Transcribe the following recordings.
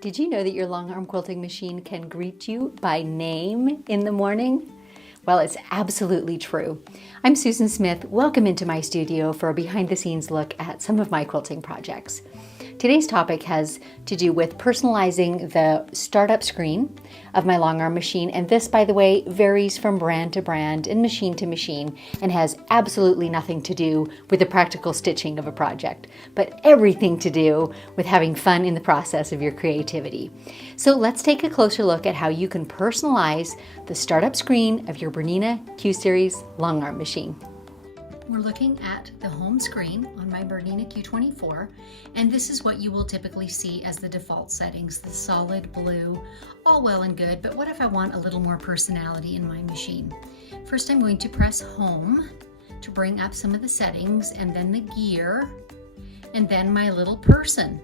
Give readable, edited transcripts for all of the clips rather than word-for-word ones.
Did you know that your long arm quilting machine can greet you by name in the morning? Well, it's absolutely true. I'm Susan Smith. Welcome into my studio for a behind the scenes look at some of my quilting projects. Today's topic has to do with personalizing the startup screen of my long arm machine. And this, by the way, varies from brand to brand and machine to machine and has absolutely nothing to do with the practical stitching of a project, but everything to do with having fun in the process of your creativity. So let's take a closer look at how you can personalize the startup screen of your BERNINA Q-Series long arm machine. We're looking at the home screen on my BERNINA Q24, and this is what you will typically see as the default settings, the solid blue, all well and good, but what if I want a little more personality in my machine? First, I'm going to press home to bring up some of the settings, and then the gear, and then my little person.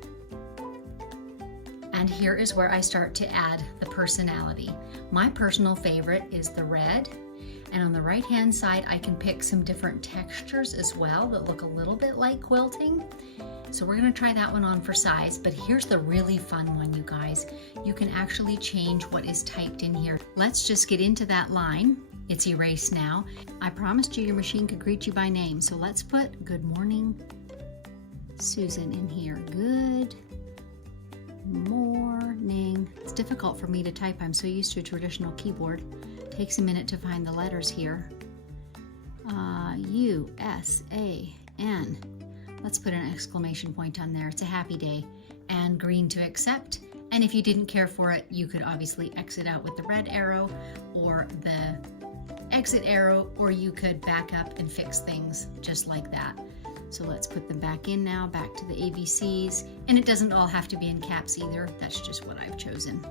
And here is where I start to add the personality. My personal favorite is the red. And on the right hand side, I can pick some different textures as well that look a little bit like quilting. So we're gonna try that one on for size, but here's the really fun one, you guys. You can actually change what is typed in here. Let's just get into that line. It's erased now. I promised you your machine could greet you by name. So let's put good morning, Susan in here. Good morning. It's difficult for me to type. I'm so used to a traditional keyboard. Takes a minute to find the letters here. U-S-A-N. Let's put an exclamation point on there. It's a happy day. And green to accept. And if you didn't care for it, you could obviously exit out with the red arrow or the exit arrow, or you could back up and fix things just like that. So let's put them back in now, back to the ABCs. And it doesn't all have to be in caps either. That's just what I've chosen.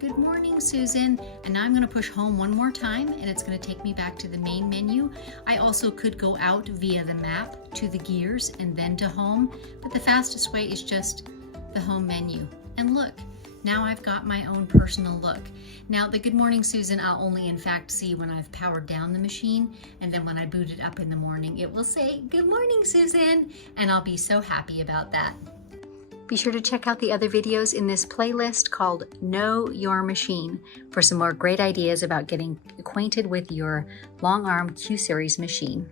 Good morning, Susan. And now I'm going to push home one more time, and it's going to take me back to the main menu. I also could go out via the map to the gears and then to home, but the fastest way is just the home menu. And look, now I've got my own personal look. Now the good morning, Susan, I'll only in fact see when I've powered down the machine, and then when I boot it up in the morning, it will say, good morning, Susan, and I'll be so happy about that. Be sure to check out the other videos in this playlist called Know Your Machine for some more great ideas about getting acquainted with your long arm Q-Series machine.